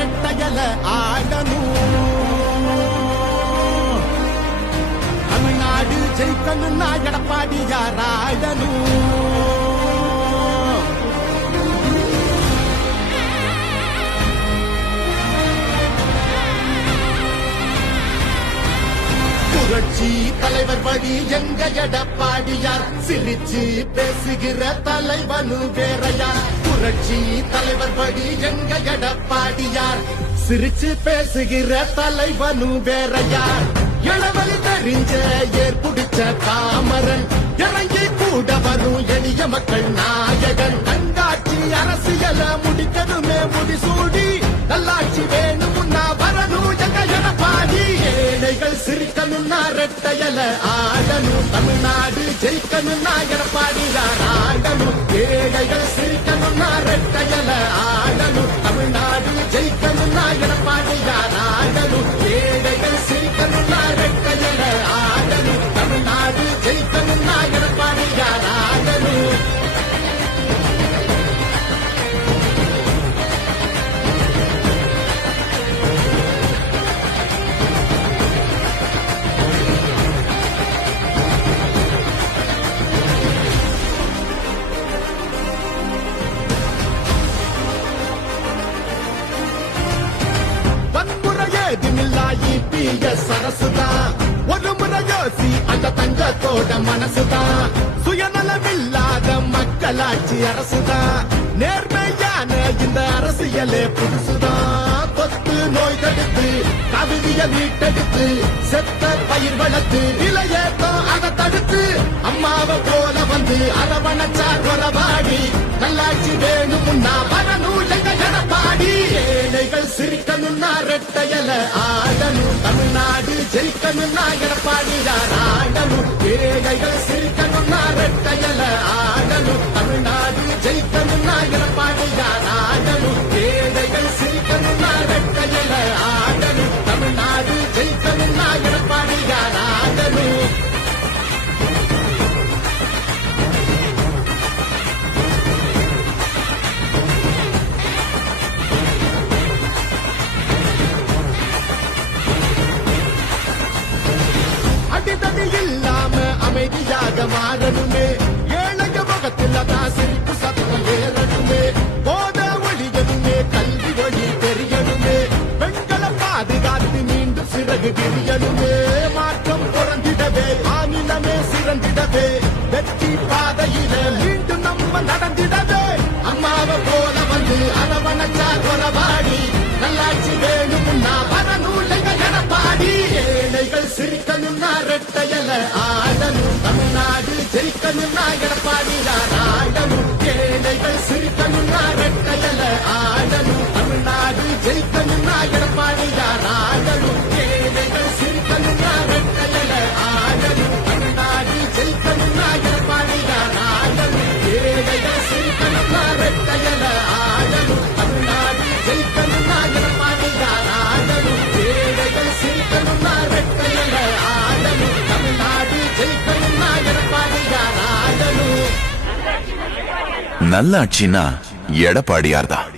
ரெட்டையல ஆடணும். தமிழ்நாடு ஜெயிக்கணும்னா எடப்பாடியார் ஆடணும். புரட்சி தலைவர் வழி எங்க எடப்பாடியார், சிரிச்சு பேசுகிற தலைவனு வேறையார். புரட்சி தலைவர் வழி எங்க எடப்பாடியார், சிரிச்சு பேசுகிற தலைவனு வேறையார். இளவலி தெரிஞ்ச ஏற்புடிச்ச தாமரன், இறங்கி கூட வரும் எளிய மக்கள் நாயகன். கண்காட்சி அரசியல முடிக்கணுமே முடிசூடி, நல்லாட்சி வேணும்னா வரணும் எங்க எடப்பாடி. ஏழைகள் சிரிக்கணும்னா ரெட்டையல ஆடணும். தமிழ்நாடு ஜெயிக்கணும்னா எடப்பாடியார் ஆடணும். ஏழைகள் சிரிக்கணும்னா ரெட்டையல ஆடணும். தமிழ்நாடு ஜெயிக்கணும்னா எடப்பாடியார் ஆடணும். ஏழைகள் சிரிக்கணும்னா ரெட்டையல ஆடணும். தமிழ்நாடு ஜெயிக்கணும்னா எடப்பாடியார் ஆடணும். சரசுதான் ஒரு முறை யோசி, அந்த தங்கத்தோட மனசுதான். சுயநலமில்லாத மக்களாட்சி அரசுதான். நேர்மையான இந்த அரசியலே புதுசுதான். தொத்து நோய் தடுத்து, கவிதைய மீட்டெடுத்து, செத்த பயிர் வளர்த்து, இலையேத்தம் அதை தடுத்து, அம்மாவை போல வந்து அரவணைச்சார் உறவாடி. நல்லாட்சி வேணும்னா வரணும் எங்க எடப்பாடி. ஏழைகள் சிரிக்கணும்னா ரெட்டையல ஆடணும். தமிழ்நாடு ஜெயிக்கணும்னா எடப்பாடியார் ஆடணும். ஏழைகள் சிரிக்கணும்னா ரெட்டையல ஆடணும். தமிழ்நாடு ஜெயிக்கணும்னா எடப்பாடியார் ஆடணும். ஏழைகள் சிரிக்கணும்னா ரெட்டையல ஆடணும். தமிழ்நாடு ஜெயிக்கணும்னா எடப்பாடியார் ஆடணும். அடிதடி இல்லாம அமைதியாக மாறணுமே. ஏழைய முகத்தில் தான் சிரிப்பு சத்தம் ஏறணுமே. போத ஒழியணுமே, கல்வி ஒளி தெரியணுமே. பெண்களை பாதுகாத்து மீண்டும் சிறகு விரியணுமே. மாற்றம் புறந்திடவே, ஆங்கிலமே சிறந்திடவே, வெற்றி பாதையில மீண்டும் நம்ம நடந்திடவே. அம்மாவை போல வந்து அரவணைச்சார் உறவாடி. நல்லாட்சி வேணும்னா வரணும் எங்க எடப்பாடி. ஏழைகள் சிரிக்கணும்னா ரெட்டையல ஆடணும். தமிழ்நாடு ஜெயிக்கணும்னா எடப்பாடியார் ஆடணும். ஏழைகள் சிரிக்கணும்னா ரெட்டையல ஆடணும். தமிழ்நாடு ஜெயிக்கணும்னா எடப்பாடியார் ஆடணும். ஏழைகள் சிரிக்கணும்னா ரெட்டையல ஆடணும். தமிழ்நாடு ஜெயிக்கணும்னா எடப்பாடியார் ஆடணும். ஏழைகள் சிரிக்கணும்னா ரெட்டையல ஆடணும். தமிழ்நாடு ஜெயிக்கணும்னா எடப்பாடியார் ஆடணும். ஏழைகள் சிரிக்கணும்னா ரெட்டையல ஆடணும். தமிழ்நாடு ஜெயிக்கணும்னா எடப்பாடியார் ஆடணும். நல்லாட்சினா எடப்பாடியார் தான்.